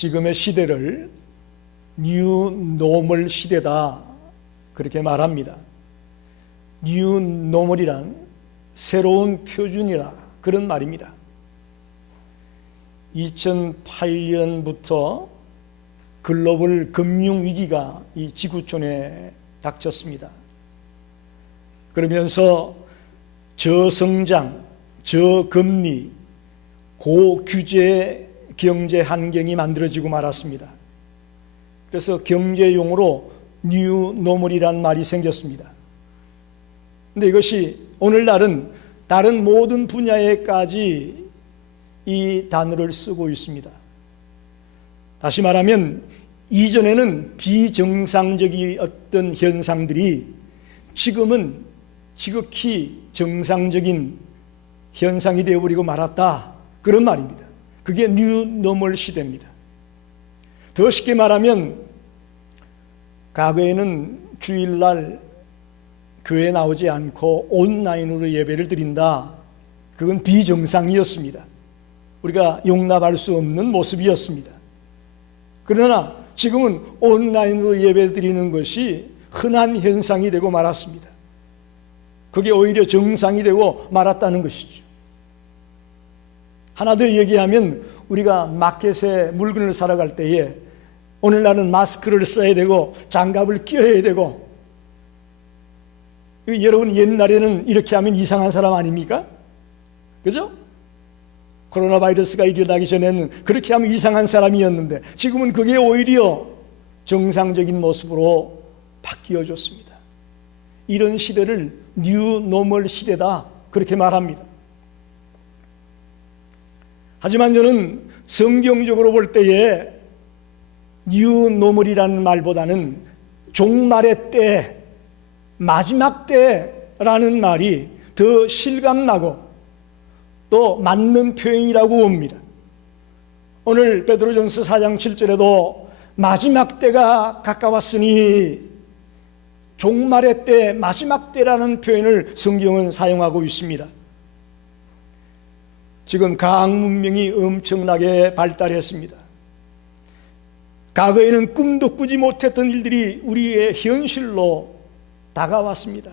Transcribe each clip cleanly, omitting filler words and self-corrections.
지금의 시대를 뉴 노멀 시대다 그렇게 말합니다. 뉴 노멀이란 새로운 표준이라 그런 말입니다. 2008년부터 글로벌 금융위기가 이 지구촌에 닥쳤습니다. 그러면서 저성장, 저금리, 고규제 경제 환경이 만들어지고 말았습니다. 그래서 경제용어로 뉴 노멀이란 말이 생겼습니다. 근데 이것이 오늘날은 다른 모든 분야에까지 이 단어를 쓰고 있습니다. 다시 말하면 이전에는 비정상적이었던 현상들이 지금은 지극히 정상적인 현상이 되어버리고 말았다 그런 말입니다. 그게 뉴 노멀 시대입니다. 더 쉽게 말하면 과거에는 주일날 교회에 나오지 않고 온라인으로 예배를 드린다. 그건 비정상이었습니다. 우리가 용납할 수 없는 모습이었습니다. 그러나 지금은 온라인으로 예배 드리는 것이 흔한 현상이 되고 말았습니다. 그게 오히려 정상이 되고 말았다는 것이죠. 하나 더 얘기하면 우리가 마켓에 물건을 사러 갈 때에 오늘날은 마스크를 써야 되고 장갑을 끼워야 되고, 여러분 옛날에는 이렇게 하면 이상한 사람 아닙니까? 그죠? 코로나 바이러스가 일어나기 전에는 그렇게 하면 이상한 사람이었는데 지금은 그게 오히려 정상적인 모습으로 바뀌어졌습니다. 이런 시대를 뉴 노멀 시대다 그렇게 말합니다. 하지만 저는 성경적으로 볼 때에 뉴 노멀이라는 말보다는 종말의 때, 마지막 때라는 말이 더 실감나고 또 맞는 표현이라고 봅니다. 오늘 베드로전서 4장 7절에도 마지막 때가 가까웠으니 종말의 때, 마지막 때라는 표현을 성경은 사용하고 있습니다. 지금 과학 문명이 엄청나게 발달했습니다. 과거에는 꿈도 꾸지 못했던 일들이 우리의 현실로 다가왔습니다.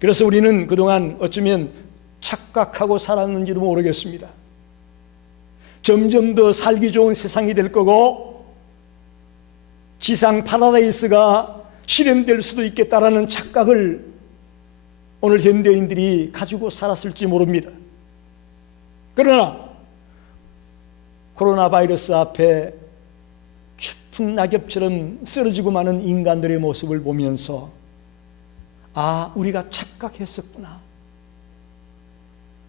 그래서 우리는 그동안 어쩌면 착각하고 살았는지도 모르겠습니다. 점점 더 살기 좋은 세상이 될 거고 지상 파라다이스가 실현될 수도 있겠다라는 착각을 오늘 현대인들이 가지고 살았을지 모릅니다. 그러나 코로나 바이러스 앞에 추풍 낙엽처럼 쓰러지고 마는 인간들의 모습을 보면서 우리가 착각했었구나,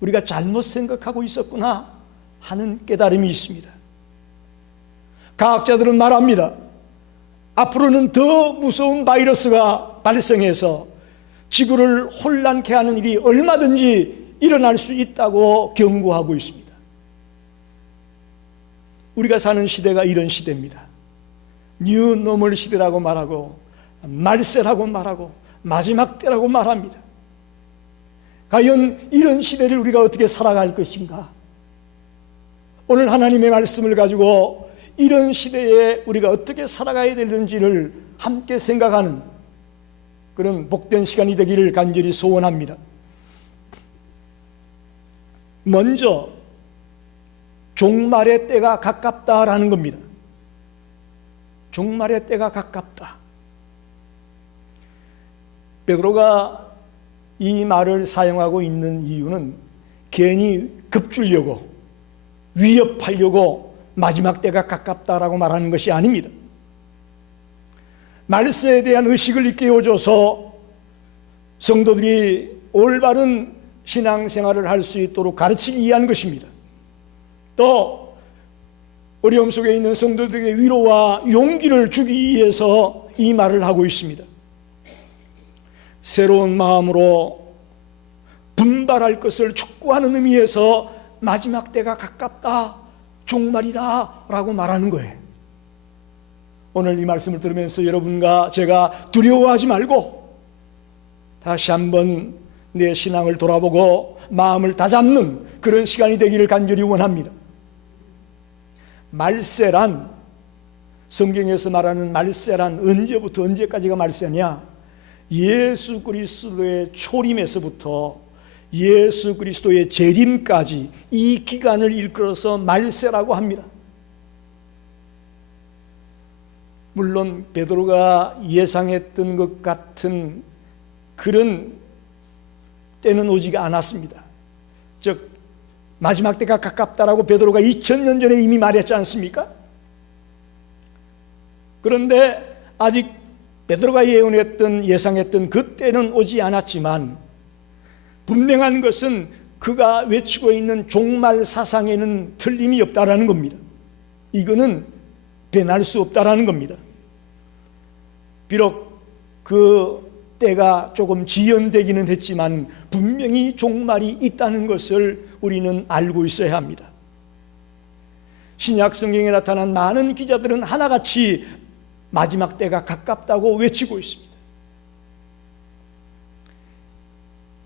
우리가 잘못 생각하고 있었구나 하는 깨달음이 있습니다. 과학자들은 말합니다. 앞으로는 더 무서운 바이러스가 발생해서 지구를 혼란케 하는 일이 얼마든지 일어날 수 있다고 경고하고 있습니다. 우리가 사는 시대가 이런 시대입니다. 뉴 노멀 시대라고 말하고 말세라고 말하고 마지막 때라고 말합니다. 과연 이런 시대를 우리가 어떻게 살아갈 것인가? 오늘 하나님의 말씀을 가지고 이런 시대에 우리가 어떻게 살아가야 되는지를 함께 생각하는 그런 복된 시간이 되기를 간절히 소원합니다. 먼저 종말의 때가 가깝다라는 겁니다. 종말의 때가 가깝다. 베드로가 이 말을 사용하고 있는 이유는 괜히 급주려고 위협하려고 마지막 때가 가깝다라고 말하는 것이 아닙니다. 말세에 대한 의식을 일깨워줘서 성도들이 올바른 신앙생활을 할 수 있도록 가르치기 위한 것입니다. 또 어려움 속에 있는 성도들에게 위로와 용기를 주기 위해서 이 말을 하고 있습니다. 새로운 마음으로 분발할 것을 촉구하는 의미에서 마지막 때가 가깝다, 종말이다 라고 말하는 거예요. 오늘 이 말씀을 들으면서 여러분과 제가 두려워하지 말고 다시 한번 내 신앙을 돌아보고 마음을 다잡는 그런 시간이 되기를 간절히 원합니다. 말세란, 성경에서 말하는 말세란 언제부터 언제까지가 말세냐? 예수 그리스도의 초림에서부터 예수 그리스도의 재림까지 이 기간을 일컬어서 말세라고 합니다. 물론 베드로가 예상했던 것 같은 그런 때는 오지 않았습니다. 즉 마지막 때가 가깝다라고 베드로가 2000년 전에 이미 말했지 않습니까? 그런데 아직 베드로가 예상했던 그때는 오지 않았지만 분명한 것은 그가 외치고 있는 종말 사상에는 틀림이 없다라는 겁니다. 이거는 변할 수 없다라는 겁니다. 비록 그 때가 조금 지연되기는 했지만 분명히 종말이 있다는 것을 우리는 알고 있어야 합니다. 신약 성경에 나타난 많은 기자들은 하나같이 마지막 때가 가깝다고 외치고 있습니다.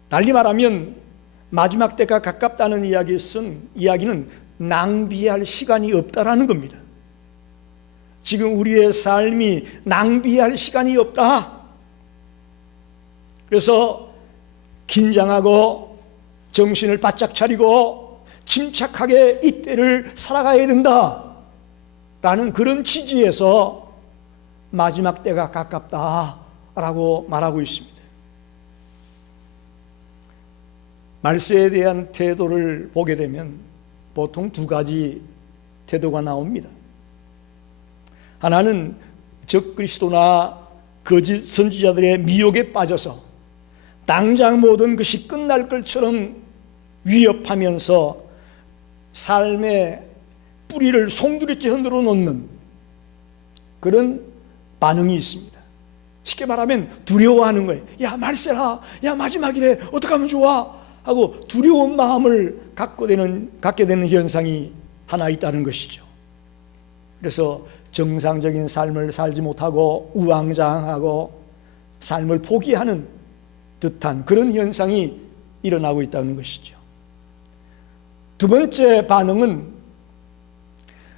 달리 말하면 마지막 때가 가깝다는 이야기는 낭비할 시간이 없다라는 겁니다. 지금 우리의 삶이 낭비할 시간이 없다. 그래서 긴장하고 정신을 바짝 차리고 침착하게 이때를 살아가야 된다라는 그런 취지에서 마지막 때가 가깝다라고 말하고 있습니다. 말세에 대한 태도를 보게 되면 보통 두 가지 태도가 나옵니다. 하나는 적그리스도나 거짓 선지자들의 미혹에 빠져서 당장 모든 것이 끝날 것처럼 위협하면서 삶의 뿌리를 송두리째 흔들어 놓는 그런 반응이 있습니다. 쉽게 말하면 두려워하는 거예요. 야, 말세라, 야, 마지막이래, 어떡하면 좋아 하고 두려운 마음을 갖게 되는 현상이 하나 있다는 것이죠. 그래서 정상적인 삶을 살지 못하고 우왕좌왕하고 삶을 포기하는 듯한 그런 현상이 일어나고 있다는 것이죠. 두 번째 반응은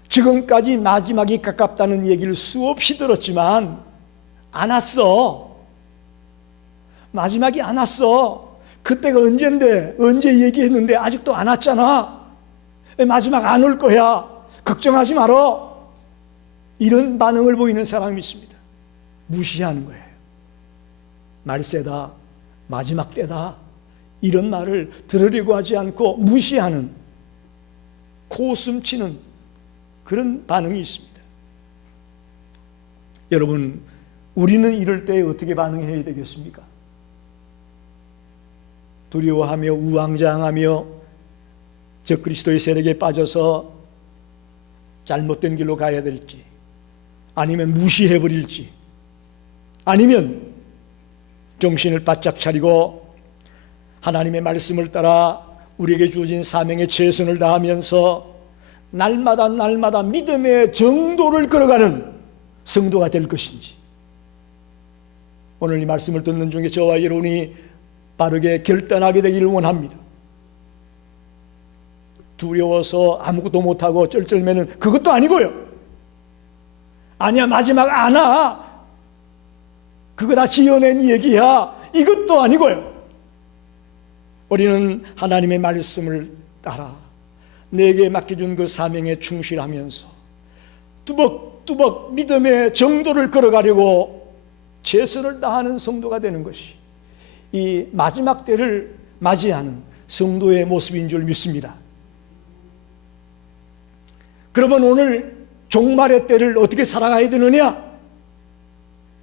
지금까지 마지막이 가깝다는 얘기를 수없이 들었지만 안 왔어. 마지막이 안 왔어. 그때가 언젠데, 언제 얘기했는데 아직도 안 왔잖아. 마지막 안 올 거야. 걱정하지 마라. 이런 반응을 보이는 사람이 있습니다. 무시하는 거예요. 말세다, 마지막 때다, 이런 말을 들으려고 하지 않고 무시하는, 코웃음치는 그런 반응이 있습니다. 여러분, 우리는 이럴 때 어떻게 반응해야 되겠습니까? 두려워하며 우왕좌왕하며 적그리스도의 세력에 빠져서 잘못된 길로 가야 될지, 아니면 무시해버릴지, 아니면 정신을 바짝 차리고 하나님의 말씀을 따라 우리에게 주어진 사명에 최선을 다하면서 날마다 믿음의 정도를 걸어가는 성도가 될 것인지, 오늘 이 말씀을 듣는 중에 저와 여러분이 빠르게 결단하게 되기를 원합니다. 두려워서 아무것도 못하고 쩔쩔매는 그것도 아니고요. 아니야, 마지막 안 와, 그거 다 지어낸 얘기야, 이것도 아니고요. 우리는 하나님의 말씀을 따라 내게 맡겨준 그 사명에 충실하면서 뚜벅뚜벅 믿음의 정도를 걸어가려고 최선을 다하는 성도가 되는 것이 이 마지막 때를 맞이하는 성도의 모습인 줄 믿습니다. 그러면 오늘 종말의 때를 어떻게 살아가야 되느냐?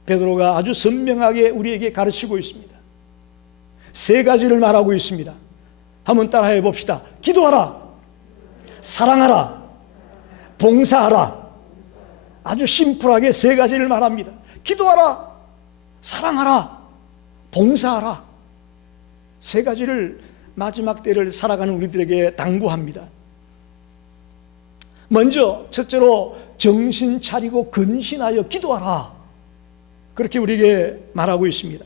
베드로가 아주 선명하게 우리에게 가르치고 있습니다. 세 가지를 말하고 있습니다. 한번 따라해 봅시다. 기도하라, 사랑하라, 봉사하라. 아주 심플하게 세 가지를 말합니다. 기도하라, 사랑하라, 봉사하라. 세 가지를 마지막 때를 살아가는 우리들에게 당부합니다. 먼저 첫째로 정신 차리고 근신하여 기도하라, 그렇게 우리에게 말하고 있습니다.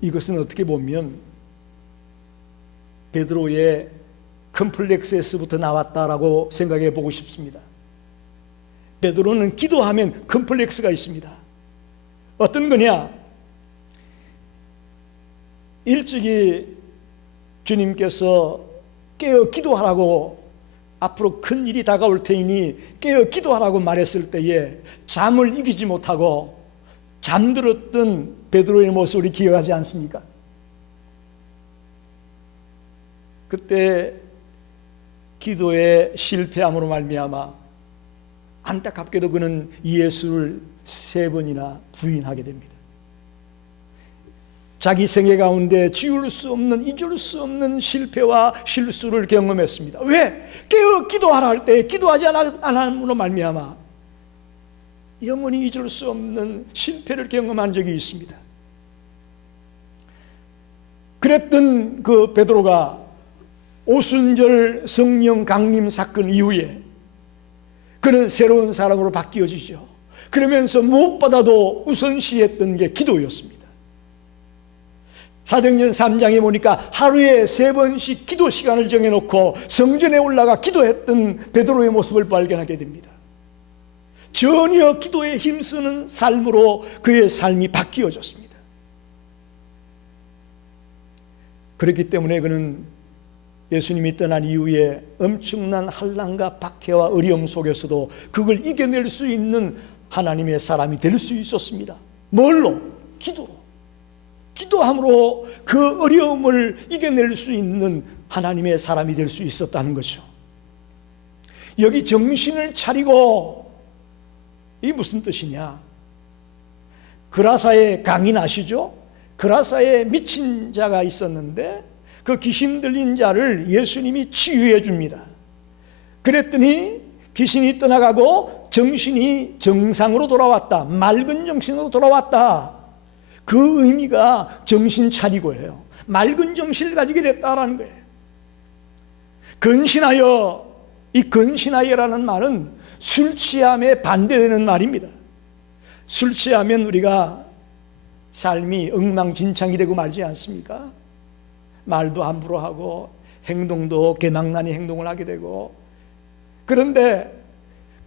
이것은 어떻게 보면 베드로의 컴플렉스에서부터 나왔다라고 생각해 보고 싶습니다. 베드로는 기도하면 컴플렉스가 있습니다. 어떤 거냐? 일찍이 주님께서 깨어 기도하라고, 앞으로 큰 일이 다가올 테니 깨어 기도하라고 말했을 때에 잠을 이기지 못하고 잠들었던 베드로의 모습을 기억하지 않습니까? 그때 기도에 실패함으로 말미암아 안타깝게도 그는 예수를 3번이나 부인하게 됩니다. 자기 생애 가운데 지울 수 없는, 잊을 수 없는 실패와 실수를 경험했습니다. 왜? 깨어 기도하라 할 때 기도하지 않음으로 말미암아 영원히 잊을 수 없는 실패를 경험한 적이 있습니다. 그랬던 그 베드로가 오순절 성령 강림 사건 이후에 그는 새로운 사람으로 바뀌어지죠. 그러면서 무엇보다도 우선시했던 게 기도였습니다. 사도행전 3장에 보니까 하루에 3번씩 기도 시간을 정해놓고 성전에 올라가 기도했던 베드로의 모습을 발견하게 됩니다. 전혀 기도에 힘쓰는 삶으로 그의 삶이 바뀌어졌습니다. 그렇기 때문에 그는 예수님이 떠난 이후에 엄청난 환난과 박해와 어려움 속에서도 그걸 이겨낼 수 있는 하나님의 사람이 될 수 있었습니다. 뭘로? 기도로. 기도함으로 그 어려움을 이겨낼 수 있는 하나님의 사람이 될 수 있었다는 거죠. 여기 정신을 차리고, 이 무슨 뜻이냐? 그라사의 강인 아시죠? 그라사에 미친 자가 있었는데 그 귀신 들린 자를 예수님이 치유해 줍니다. 그랬더니 귀신이 떠나가고 정신이 정상으로 돌아왔다. 맑은 정신으로 돌아왔다. 그 의미가 정신 차리고예요. 맑은 정신을 가지게 됐다라는 거예요. 근신하여, 이 근신하여라는 말은 술 취함에 반대되는 말입니다. 술 취하면 우리가 삶이 엉망진창이 되고 말지 않습니까? 말도 함부로 하고 행동도 개망나니 행동을 하게 되고. 그런데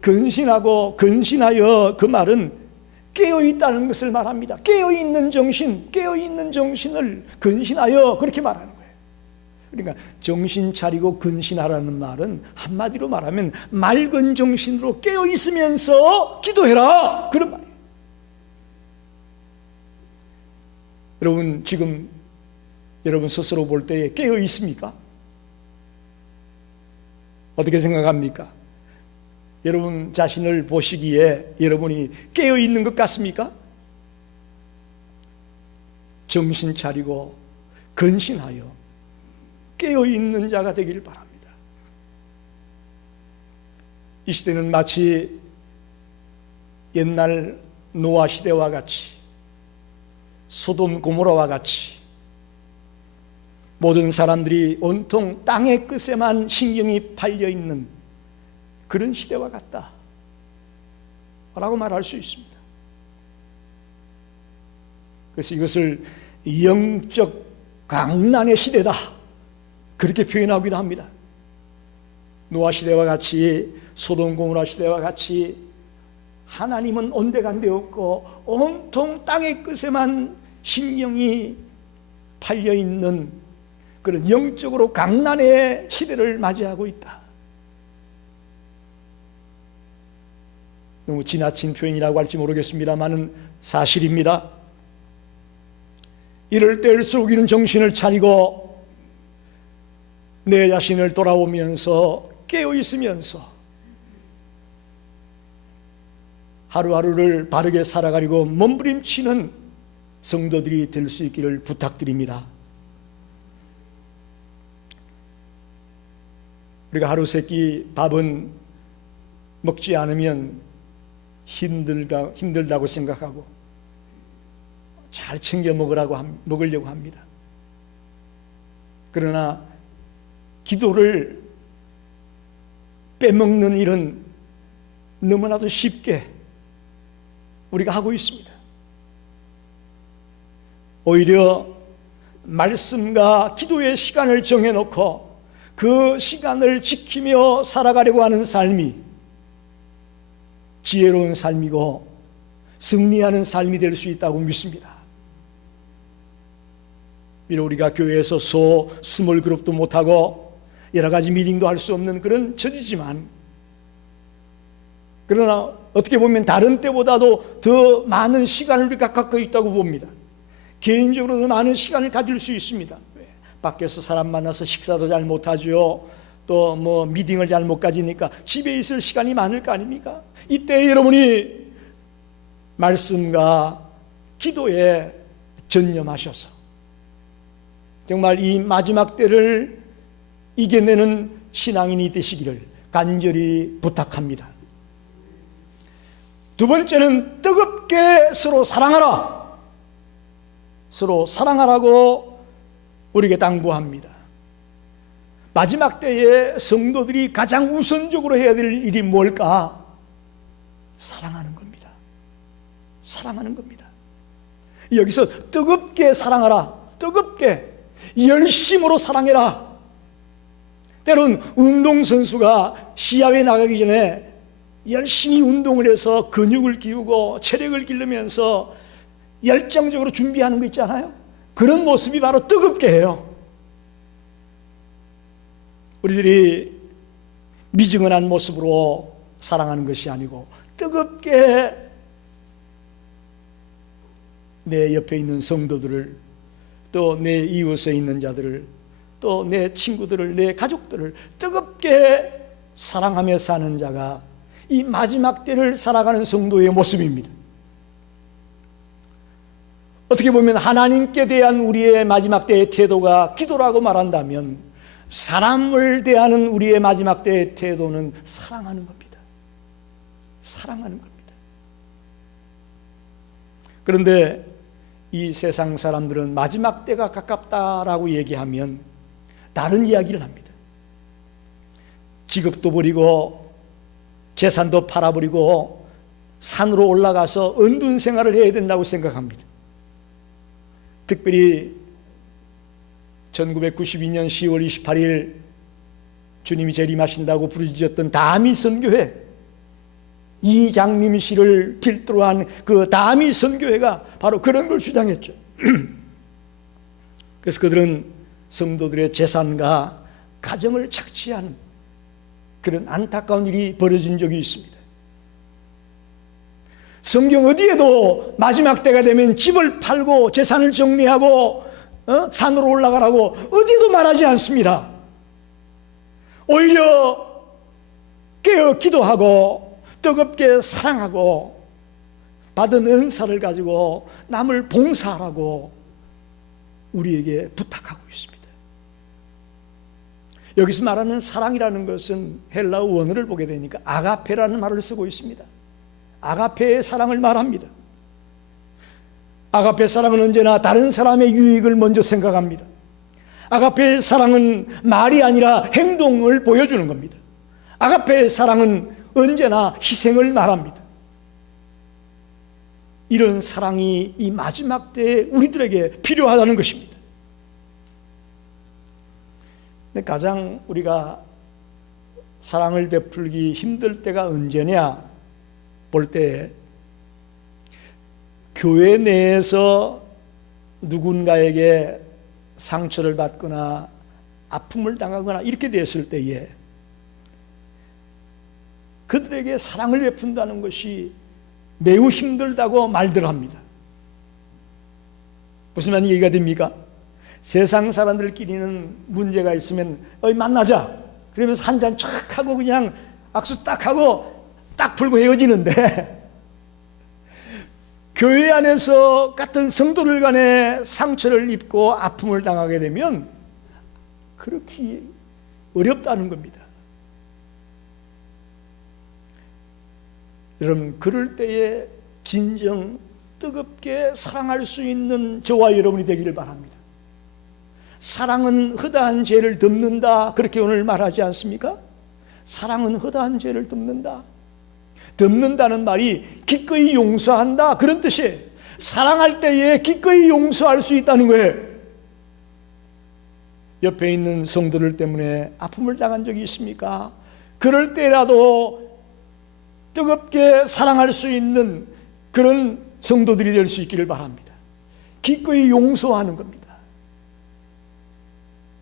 근신하고 근신하여, 그 말은 깨어있다는 것을 말합니다. 깨어있는 정신, 깨어있는 정신을 근신하여, 그렇게 말하는 거예요. 그러니까 정신 차리고 근신하라는 말은 한마디로 말하면 맑은 정신으로 깨어있으면서 기도해라, 그런 말이에요. 여러분, 지금 여러분 스스로 볼 때 깨어있습니까? 어떻게 생각합니까? 여러분 자신을 보시기에 여러분이 깨어있는 것 같습니까? 정신 차리고 근신하여 깨어있는 자가 되기를 바랍니다. 이 시대는 마치 옛날 노아 시대와 같이, 소돔 고모라와 같이 모든 사람들이 온통 땅의 끝에만 신경이 팔려있는 그런 시대와 같다 라고 말할 수 있습니다. 그래서 이것을 영적 강난의 시대다, 그렇게 표현하기도 합니다. 노아 시대와 같이, 소돔 고모라 시대와 같이 하나님은 온데간데 없고 온통 땅의 끝에만 신경이 팔려있는 그런 영적으로 강난의 시대를 맞이하고 있다. 너무 지나친 표현이라고 할지 모르겠습니다만은 사실입니다. 이럴 때일수록 우리는 정신을 차리고 내 자신을 돌아보면서 깨어있으면서 하루하루를 바르게 살아가려고 몸부림치는 성도들이 될 수 있기를 부탁드립니다. 우리가 하루 세끼 밥은 먹지 않으면 힘들다고 생각하고 잘 챙겨 먹으려고 합니다. 그러나 기도를 빼먹는 일은 너무나도 쉽게 우리가 하고 있습니다. 오히려 말씀과 기도의 시간을 정해놓고 그 시간을 지키며 살아가려고 하는 삶이 지혜로운 삶이고 승리하는 삶이 될 수 있다고 믿습니다. 비록 우리가 교회에서 스몰 그룹도 못하고 여러 가지 미팅도 할 수 없는 그런 처지지만, 그러나 어떻게 보면 다른 때보다도 더 많은 시간을 우리가 갖고 있다고 봅니다. 개인적으로도 많은 시간을 가질 수 있습니다. 밖에서 사람 만나서 식사도 잘 못하죠. 또 뭐 미팅을 잘 못 가지니까 집에 있을 시간이 많을 거 아닙니까? 이때 여러분이 말씀과 기도에 전념하셔서 정말 이 마지막 때를 이겨내는 신앙인이 되시기를 간절히 부탁합니다. 두 번째는 뜨겁게 서로 사랑하라. 서로 사랑하라고 우리에게 당부합니다. 마지막 때에 성도들이 가장 우선적으로 해야 될 일이 뭘까? 사랑하는 겁니다. 사랑하는 겁니다. 여기서 뜨겁게 사랑하라. 뜨겁게 열심으로 사랑해라. 때론 운동선수가 시합에 나가기 전에 열심히 운동을 해서 근육을 기우고 체력을 기르면서 열정적으로 준비하는 거 있잖아요. 그런 모습이 바로 뜨겁게 해요. 우리들이 미지근한 모습으로 사랑하는 것이 아니고 뜨겁게 내 옆에 있는 성도들을, 또 내 이웃에 있는 자들을, 또 내 친구들을, 내 가족들을 뜨겁게 사랑하며 사는 자가 이 마지막 때를 살아가는 성도의 모습입니다. 어떻게 보면 하나님께 대한 우리의 마지막 때의 태도가 기도라고 말한다면, 사람을 대하는 우리의 마지막 때의 태도는 사랑하는 겁니다. 사랑하는 겁니다. 그런데 이 세상 사람들은 마지막 때가 가깝다라고 얘기하면 다른 이야기를 합니다. 직업도 버리고 재산도 팔아버리고 산으로 올라가서 은둔 생활을 해야 된다고 생각합니다. 특별히 1992년 10월 28일 주님이 재림하신다고 부르짖었던 다미 선교회, 이장림 씨를 필두로 한 그 다미 선교회가 바로 그런 걸 주장했죠. 그래서 그들은 성도들의 재산과 가정을 착취하는 그런 안타까운 일이 벌어진 적이 있습니다. 성경 어디에도 마지막 때가 되면 집을 팔고 재산을 정리하고 산으로 올라가라고 어디도 말하지 않습니다. 오히려 깨어 기도하고 뜨겁게 사랑하고 받은 은사를 가지고 남을 봉사하라고 우리에게 부탁하고 있습니다. 여기서 말하는 사랑이라는 것은 헬라어 원어를 보게 되니까 아가페라는 말을 쓰고 있습니다. 아가페의 사랑을 말합니다. 아가페 사랑은 언제나 다른 사람의 유익을 먼저 생각합니다. 아가페 사랑은 말이 아니라 행동을 보여주는 겁니다. 아가페 사랑은 언제나 희생을 말합니다. 이런 사랑이 이 마지막 때에 우리들에게 필요하다는 것입니다. 근데 가장 우리가 사랑을 베풀기 힘들 때가 언제냐 볼 때, 교회 내에서 누군가에게 상처를 받거나 아픔을 당하거나 이렇게 됐을 때에 그들에게 사랑을 베푼다는 것이 매우 힘들다고 말들 합니다. 무슨 말이 얘기가 됩니까? 세상 사람들끼리는 문제가 있으면 만나자 그러면서 한잔 촥 하고 그냥 악수 딱 하고 딱 풀고 헤어지는데, 교회 안에서 같은 성도들 간에 상처를 입고 아픔을 당하게 되면 그렇게 어렵다는 겁니다. 여러분, 그럴 때에 진정 뜨겁게 사랑할 수 있는 저와 여러분이 되기를 바랍니다. 사랑은 허다한 죄를 덮는다, 그렇게 오늘 말하지 않습니까? 사랑은 허다한 죄를 덮는다. 덮는다는 말이 기꺼이 용서한다, 그런 뜻이에요. 사랑할 때에 기꺼이 용서할 수 있다는 거예요. 옆에 있는 성도들 때문에 아픔을 당한 적이 있습니까? 그럴 때라도 뜨겁게 사랑할 수 있는 그런 성도들이 될 수 있기를 바랍니다. 기꺼이 용서하는 겁니다.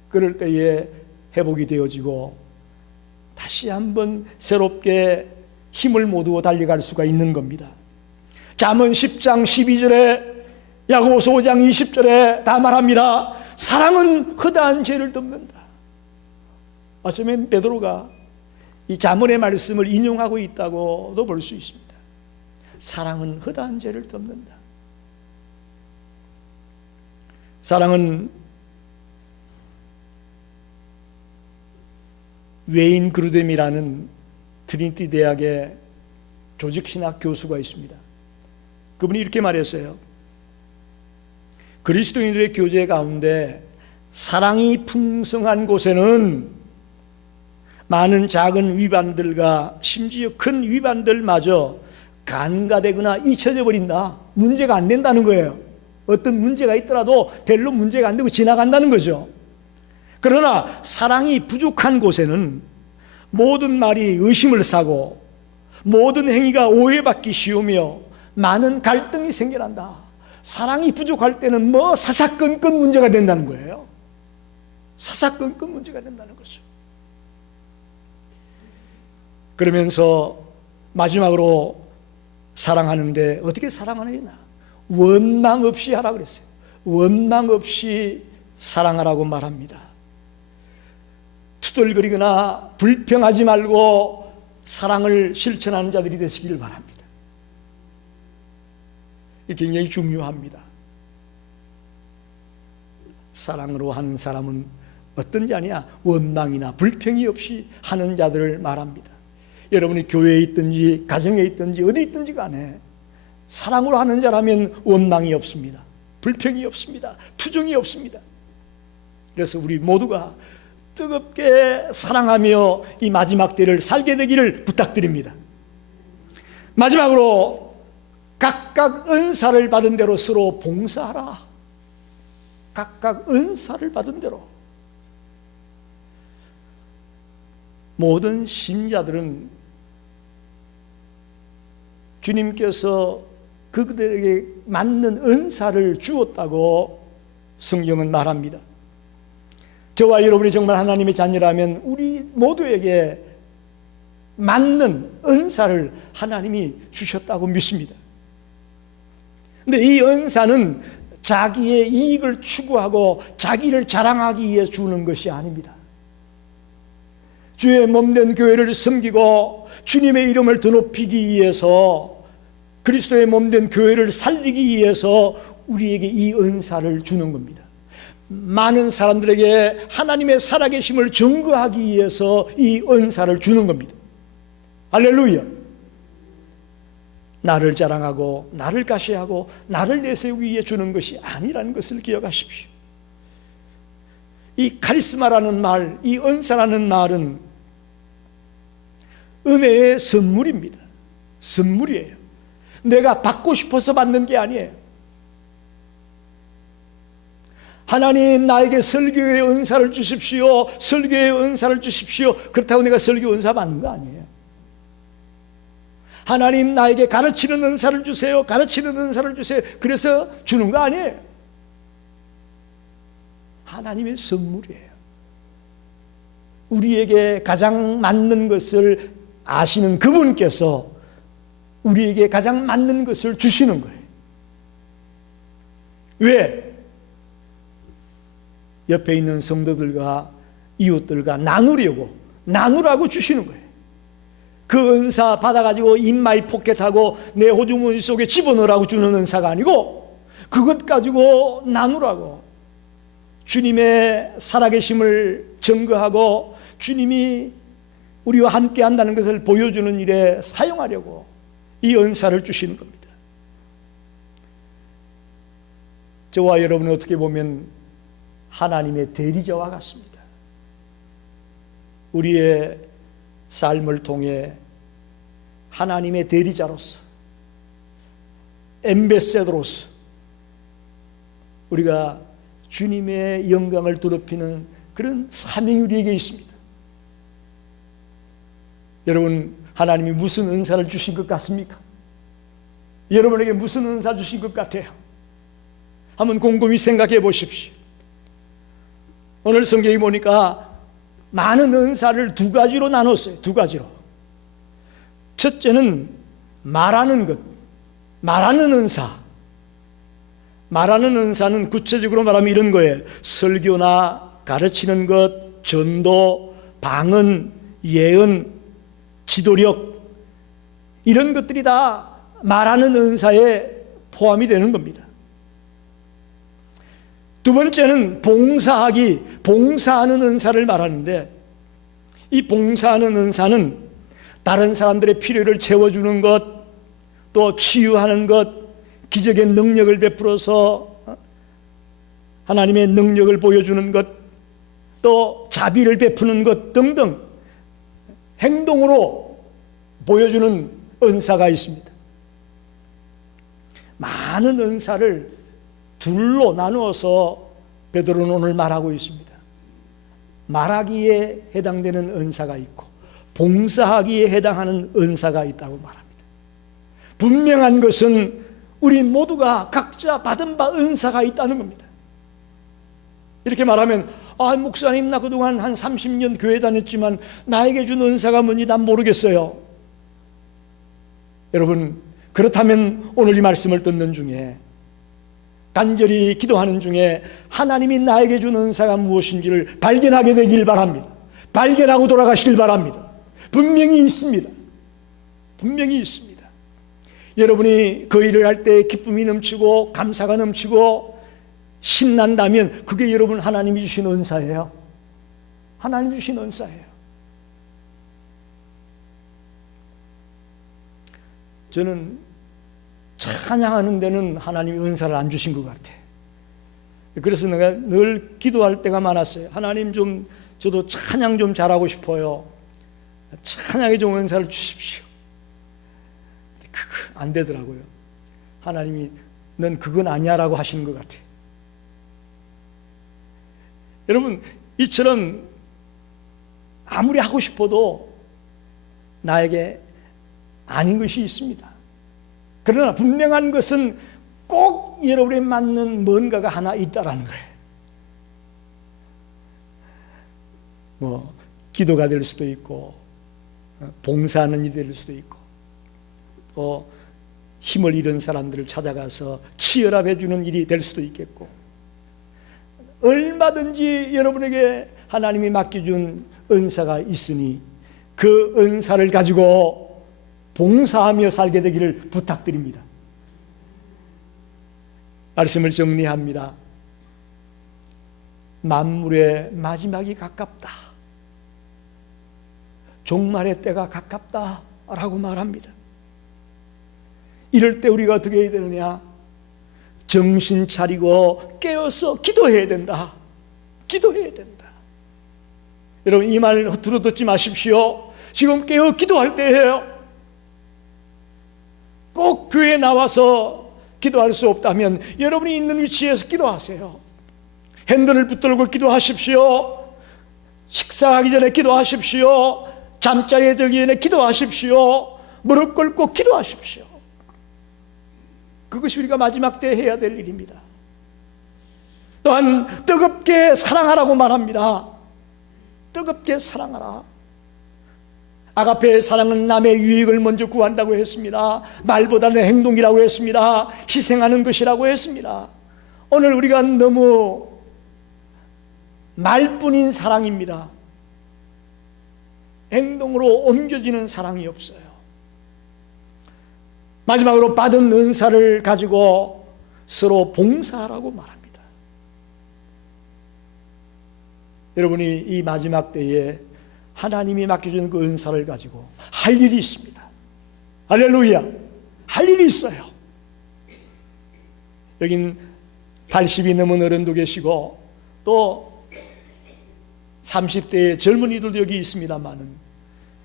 그럴 때에 회복이 되어지고 다시 한번 새롭게 힘을 모두어 달려갈 수가 있는 겁니다. 잠언 10장 12절에 야고보서 5장 20절에 다 말합니다. 사랑은 허다한 죄를 덮는다. 어쩌면 베드로가 이 잠언의 말씀을 인용하고 있다고도 볼 수 있습니다. 사랑은 허다한 죄를 덮는다. 사랑은 웨인 그루뎀이라는 트리니티 대학의 조직신학 교수가 있습니다. 그분이 이렇게 말했어요. 그리스도인들의 교제 가운데 사랑이 풍성한 곳에는 많은 작은 위반들과 심지어 큰 위반들마저 간과되거나 잊혀져 버린다. 문제가 안 된다는 거예요. 어떤 문제가 있더라도 별로 문제가 안 되고 지나간다는 거죠. 그러나 사랑이 부족한 곳에는 모든 말이 의심을 사고 모든 행위가 오해받기 쉬우며 많은 갈등이 생겨난다. 사랑이 부족할 때는 뭐 사사건건 문제가 된다는 거예요. 사사건건 문제가 된다는 거죠. 그러면서 마지막으로 사랑하는데 어떻게 사랑하느냐? 원망 없이 하라 그랬어요. 원망 없이 사랑하라고 말합니다. 투덜거리거나 불평하지 말고 사랑을 실천하는 자들이 되시길 바랍니다. 이게 굉장히 중요합니다. 사랑으로 하는 사람은 어떤 자냐? 원망이나 불평이 없이 하는 자들을 말합니다. 여러분이 교회에 있든지 가정에 있든지 어디 있든지 간에 사랑으로 하는 자라면 원망이 없습니다. 불평이 없습니다. 투정이 없습니다. 그래서 우리 모두가 뜨겁게 사랑하며 이 마지막 때를 살게 되기를 부탁드립니다. 마지막으로 각각 은사를 받은 대로 서로 봉사하라. 각각 은사를 받은 대로. 모든 신자들은 주님께서 그들에게 맞는 은사를 주었다고 성경은 말합니다. 저와 여러분이 정말 하나님의 자녀라면 우리 모두에게 맞는 은사를 하나님이 주셨다고 믿습니다. 근데 이 은사는 자기의 이익을 추구하고 자기를 자랑하기 위해 주는 것이 아닙니다. 주의 몸된 교회를 섬기고 주님의 이름을 더 높이기 위해서 그리스도의 몸된 교회를 살리기 위해서 우리에게 이 은사를 주는 겁니다. 많은 사람들에게 하나님의 살아계심을 증거하기 위해서 이 은사를 주는 겁니다. 할렐루야. 나를 자랑하고 나를 가시하고 나를 내세우기 위해 주는 것이 아니라는 것을 기억하십시오. 이 카리스마라는 말, 이 은사라는 말은 은혜의 선물입니다. 선물이에요. 내가 받고 싶어서 받는 게 아니에요. 하나님 나에게 설교의 은사를 주십시오. 설교의 은사를 주십시오. 그렇다고 내가 설교 은사 받는 거 아니에요. 하나님 나에게 가르치는 은사를 주세요. 가르치는 은사를 주세요. 그래서 주는 거 아니에요. 하나님의 선물이에요. 우리에게 가장 맞는 것을 아시는 그분께서 우리에게 가장 맞는 것을 주시는 거예요. 왜? 옆에 있는 성도들과 이웃들과 나누라고 주시는 거예요. 그 은사 받아가지고 인마이 포켓하고 내 호주머니 속에 집어넣으라고 주는 은사가 아니고 그것 가지고 나누라고, 주님의 살아계심을 증거하고 주님이 우리와 함께 한다는 것을 보여주는 일에 사용하려고 이 은사를 주시는 겁니다. 저와 여러분은 어떻게 보면 하나님의 대리자와 같습니다. 우리의 삶을 통해 하나님의 대리자로서, 엠베세더로서 우리가 주님의 영광을 더럽히는 그런 사명이 우리에게 있습니다. 여러분, 하나님이 무슨 은사를 주신 것 같습니까? 여러분에게 무슨 은사 주신 것 같아요? 한번 곰곰이 생각해 보십시오. 오늘 성경에 보니까 많은 은사를 두 가지로 나눴어요. 두 가지로. 첫째는 말하는 것, 말하는 은사. 말하는 은사는 구체적으로 말하면 이런 거예요. 설교나 가르치는 것, 전도, 방언, 예언, 지도력, 이런 것들이 다 말하는 은사에 포함이 되는 겁니다. 두 번째는 봉사하기, 봉사하는 은사를 말하는데, 이 봉사하는 은사는 다른 사람들의 필요를 채워주는 것, 또 치유하는 것, 기적의 능력을 베풀어서 하나님의 능력을 보여주는 것, 또 자비를 베푸는 것 등등 행동으로 보여주는 은사가 있습니다. 많은 은사를 둘로 나누어서 베드로는 오늘 말하고 있습니다. 말하기에 해당되는 은사가 있고 봉사하기에 해당하는 은사가 있다고 말합니다. 분명한 것은 우리 모두가 각자 받은 바 은사가 있다는 겁니다. 이렇게 말하면 목사님, 나 그동안 한 30년 교회 다녔지만 나에게 준 은사가 뭔지 난 모르겠어요. 여러분, 그렇다면 오늘 이 말씀을 듣는 중에, 간절히 기도하는 중에 하나님이 나에게 준 은사가 무엇인지를 발견하게 되길 바랍니다. 발견하고 돌아가시길 바랍니다. 분명히 있습니다. 분명히 있습니다. 여러분이 그 일을 할 때 기쁨이 넘치고 감사가 넘치고 신난다면 그게 여러분 하나님이 주신 은사예요. 하나님이 주신 은사예요. 저는 찬양하는 데는 하나님이 은사를 안 주신 것 같아요. 그래서 내가 늘 기도할 때가 많았어요. 하나님, 좀 저도 찬양 좀 잘하고 싶어요. 찬양에 좀 은사를 주십시오. 그거 안 되더라고요. 하나님이 넌 그건 아니야라고 하시는 것 같아요. 여러분, 이처럼 아무리 하고 싶어도 나에게 아닌 것이 있습니다. 그러나 분명한 것은 꼭 여러분에 맞는 뭔가가 하나 있다라는 거예요. 기도가 될 수도 있고, 봉사하는 일이 될 수도 있고, 또 힘을 잃은 사람들을 찾아가서 치열합해 주는 일이 될 수도 있겠고, 얼마든지 여러분에게 하나님이 맡겨준 은사가 있으니 그 은사를 가지고 봉사하며 살게 되기를 부탁드립니다. 말씀을 정리합니다. 만물의 마지막이 가깝다, 종말의 때가 가깝다라고 말합니다. 이럴 때 우리가 어떻게 해야 되느냐? 정신 차리고 깨어서 기도해야 된다. 기도해야 된다. 여러분, 이 말 허투루 듣지 마십시오. 지금 깨어 기도할 때예요. 꼭 교회에 나와서 기도할 수 없다면 여러분이 있는 위치에서 기도하세요. 핸들을 붙들고 기도하십시오. 식사하기 전에 기도하십시오. 잠자리에 들기 전에 기도하십시오. 무릎 꿇고 기도하십시오. 그것이 우리가 마지막 때 해야 될 일입니다. 또한 뜨겁게 사랑하라고 말합니다. 뜨겁게 사랑하라. 아가페의 사랑은 남의 유익을 먼저 구한다고 했습니다. 말보다는 행동이라고 했습니다. 희생하는 것이라고 했습니다. 오늘 우리가 너무 말뿐인 사랑입니다. 행동으로 옮겨지는 사랑이 없어요. 마지막으로 받은 은사를 가지고 서로 봉사하라고 말합니다. 여러분이 이 마지막 때에 하나님이 맡겨준 그 은사를 가지고 할 일이 있습니다. 할렐루야! 할 일이 있어요. 여긴 80이 넘은 어른도 계시고 또 30대의 젊은이들도 여기 있습니다만은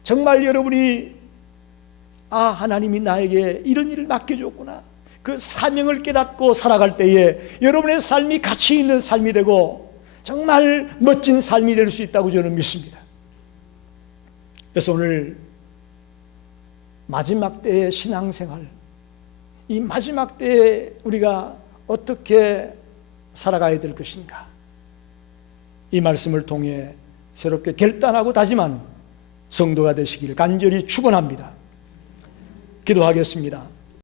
정말 여러분이 하나님이 나에게 이런 일을 맡겨줬구나, 그 사명을 깨닫고 살아갈 때에 여러분의 삶이 가치 있는 삶이 되고 정말 멋진 삶이 될 수 있다고 저는 믿습니다. 그래서 오늘 마지막 때의 신앙생활, 이 마지막 때에 우리가 어떻게 살아가야 될 것인가, 이 말씀을 통해 새롭게 결단하고 다짐하는 성도가 되시기를 간절히 축원합니다. 기도하겠습니다.